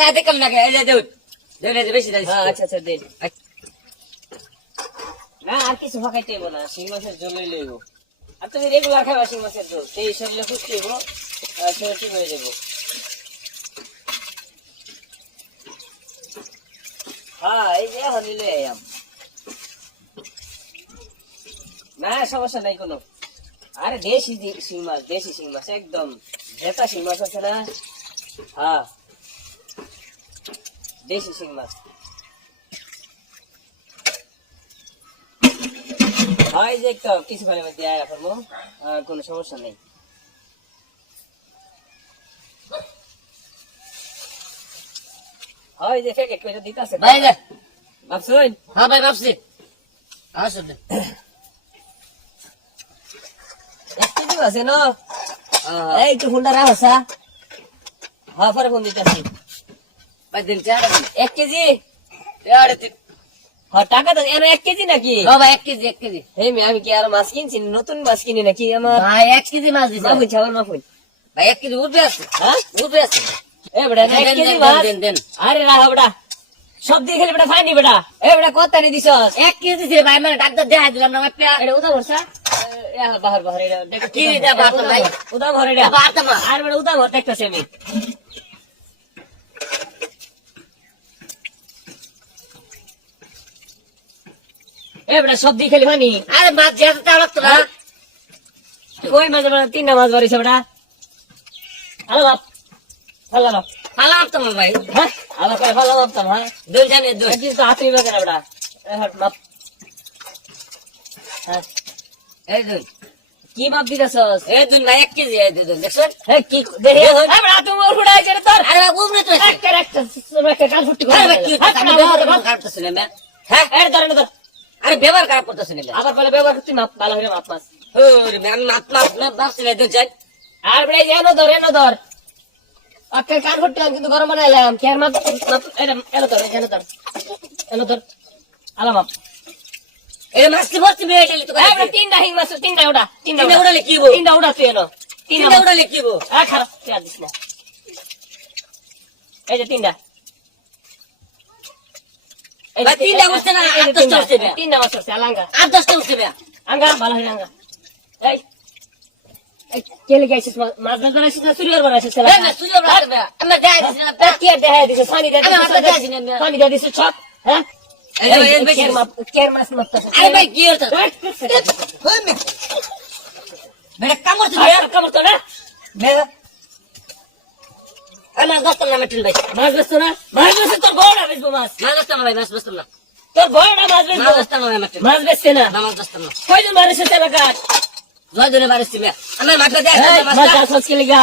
খাইতে কম লাগে এই যে দেউত দেউত বেশি দাইছ আচ্ছা আচ্ছা দেন না আর কিছু ফাঁকাইতে হইব না শিং মাছের ঝোল লইব আর তুমি রেগুলার খাবা শিং মাছের ঝোল সেই শরীরে সুস্থ হইব শরীর ঠিক হয়ে যাবো হ্যাঁ এই যে এখন নিলে আম না সমস্যা নাই কোনো আরে দেশি শিং মাছ একদম জেতা শিং মাছ আছে না হ্যাঁ দেশি শিং মাছ হয় যে একটু কিছুক্ষণের মধ্যে আয়া করবো আর কোনো সমস্যা নেই হয় যে প্যাকেট করে দিতে আছে ভাই রে ভাবছুন হ্যাঁ ভাই ভাবছি আসুন এক কেজি আছে না এই একটু ফোনটা রাখা হ্যাঁ পরে ফোন দিতেছি ভাই দিন চার 1 কেজি আরে হ্যাঁ টাকা তো এর 1 কেজি নাকি ও ভাই 1 কেজি এই আমি কি আর মাছ কিনছি নতুন মাছ কিনি নাকি আমার ভাই 1 কেজি মাছ দিছে মাফুন ছাওয়ার মাফুন ভাই 1 কেজি উঠবে আছে হ্যাঁ উঠবে আছে এ বেটা 1 কেজি মাছ দেন আরে রাখো বেটা সব দিয়ে খেলে বেটা ফানি বেটা এ বেটা কত নি দিছস 1 কেজি দিছে ভাই মানে ডাক্তার দেখা দিলাম না মাপে এটা উদা ভরসা বাহার বাহার এটা দেখো কি এটা বাহার ভাই? উদা ভর এটা বাহার তো মা। আর বেটা উদা ভর দেখতেছি আমি এ বেটা সব দিয়ে খেলে ফানি আরে মাছ যেতে তা লাগতো না কই মাছ বেটা 3টা মাছ বাড়িছে বেটা হ্যালো বাপ হ্যালো বাপ পালা লাগতো না ভাই হ্যাঁ আমার কই ভালো বাপ তো হ্যাঁ দুই জানে দুই কি তো হাতে বাগে না বেটা এ হট বাপ হ্যাঁ এই দুই কি মাপ দিতেছস এই দুই না 1 কেজি এই দুই দেখছেন হে কি দেখে এ বেটা তুমি উড়াই জেরে তোর আরে বুঝলে তো একটা কাল ফুটি করে আরে ভাই কি আমি ব্যবহার করতেছ না ম্যাম হ্যাঁ এর ধরে না ধর আরে ব্যবহার খারাপ করতেছ না আবার বলে ব্যবহার করতে মাপ ভালো হইরে মাপ মাছ ওরে ম্যাম মাছ মাছ না বাসছে না দুই চাই আর বেটা এনো ধর একটা কাল ফুটি কিন্তু গরম বানাইলাম কেয়ার মাপ এনো ধর আলা মাপ এই মাছটি ভর্তি মেয়ে গেলি তো এ বেটা 3টা হিং মাছ 3টা ওটা 3টা তিনটা উড়ালে কি হবো? 3টা ওটা তুই এনো 3টা তিনটা উড়ালে কি হবো? খারাপ তুই আর দিস না এই যে 3টা ভাই, 3টা উঠছে না, 8-10টা উঠছে না। 3টা মাছ উঠছে আলাঙ্গা আর 10টা উঠছে না আঙ্গা ভালো হইরে আঙ্গা এই এই কেলে গাইছিস মাছ ধরতে আসিস না চুরি করবার আসিস এই না সুযোগ রাখতে না আমরা যাই দিছি না কি আর দেখা দিছে পানি দিয়ে আমি মাথা দিয়েছি না। পানি দিয়ে দিছিস ছক হ্যাঁ এই যে, এই বেশি। কের মাছ মারতে আরে ভাই কি হতো বেটা কামড় তো কামড় তো না বেটা আমার দস্তার নামে টুল ভাই মাছ বেচতো না মাছ বেচে তোর বড় বেচবো মাছ না দস্তার ভাই মাছ দস্তার না তোর বড় মাছ না বেচবো দস্তার নামে মাছ মাছ বেচছে না আমার দস্তার না কয়জন মারিস এলাকার জয় ধরে বাড়িছি আমার মাথা দিয়ে মাছ চাষ কেলে গা